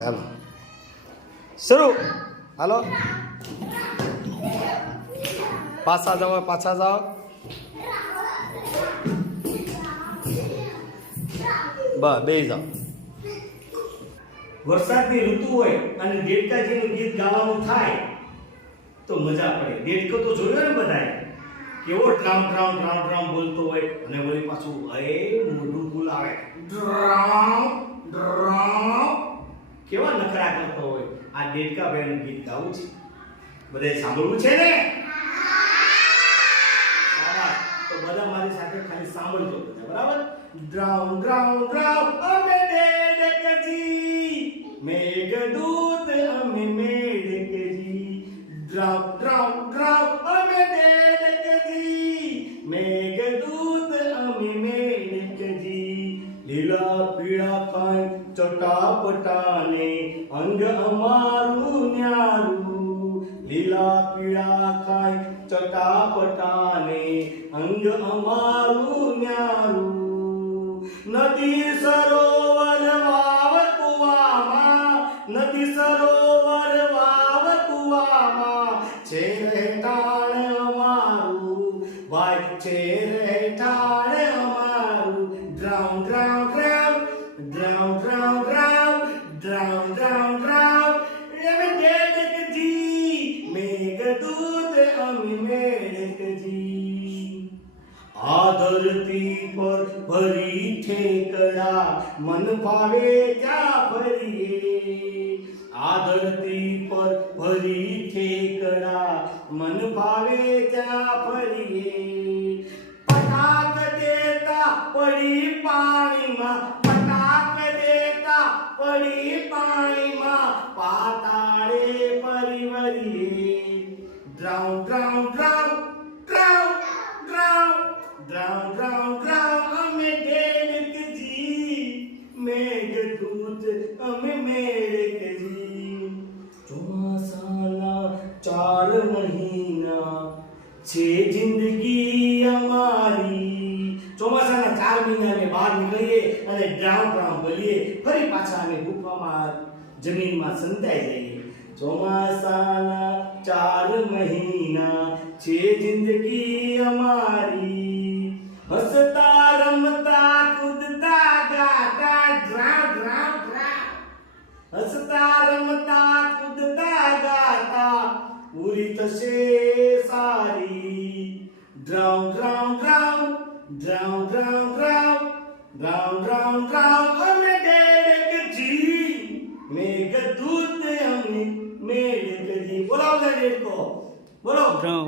હાલો શરૂ હાલો પાછા જાઓ બસ બે જાઓ. વરસાદની ઋતુ હોય અને દેડકાજીનું ગીત ગાવાનું થાય તો મજા પડે. દેડકો તો જોયો ને બધાએ કેવો ડ્રામ ડ્રામ ડ્રામ ડ્રામ બોલતો હોય અને વળી પાછું મોઢું બોલાવે ડ્રામ ડ્રામ કેવા નખરા કરતો હોય. આ દેડકા ભાઈનું ગીત ગાવું છે, બધાએ સાંભળવું છે ને? શાબાશ. તો બધા મારી સાથે ખાલી સાંભળજો, બરાબર? ડ્રામ ડ્રામ ડ્રામ અમે દેડકજી, મેઘદૂત અમે મેડકજી. ડ્રામ ડ્રામ ડ્રામ અમે દેડકજી, મેઘદૂત અમે મેડકજી. લીલા પીળા કાંઈ ચટાપટાને અંગ અમારું ન્યારું. લીલા પીળા કાંઈ ચટાપટાને અંગ અમારું ન્યારું. નદી સરોવર વાવ કુવામાં, નદી સરોવર વાવ કુવામાં છે રહેઠાણ અમારું, ભાઈ છે રહેઠાણ અમારું. ડ્રામ ડ્રામ ડ્રામ ડ્રામ ડ્રામ ડ્રામ ડ્રામ ડ્રામ ડ્રામ અમે દેડકજી, મેઘદૂત અમે મેડકજી. આ ધરતી પર ભરી ઠેકડા, મન ભાવે ત્યાં ફરીએ. આ ધરતી પર ભરી ઠેકડા, મન ભાવે ત્યાં ફરીએ. પટાક દેતા પડી પાણીમાં, પટાક દેતા પડી પાણીમાં, પાતાળે પરિવરીએ. ડ્રામ ડ્રામ ડ્રામ ડ્રામ ડ્રામ ડ્રામ ડ્રામ ડ્રામ અમે દેડકજી, મેઘદૂત અમે મેડકજી. ચોમાસાના 4 મહિના છે જિંદગી અમારી. ચોમાસાના 4 મહિના અમે બહાર નીકળીએ અને ડ્રામ ડ્રામ બોલીએ, ફરી પાછા અમે ગુફામાં જમીનમાં સંતાઈ જઈએ. ચોમાસાના 4 મહિના છે જિંદગી અમારી. હસતા રમતા કૂદતા ગાતા ડ્રામ ડ્રામ ડ્રામ. હસતા રમતા કૂદતા ગાતા પૂરી થશે સારી. ડ્રામ ડ્રામ ડ્રામ ડ્રામ ડ્રામ ડ્રામ ડ્રામ ડ્રામ ડ્રામ અમે દેડકજી, મેઘદૂત અમે મેડકજી. બોલો દેડકો, બોલો. ડ્રામ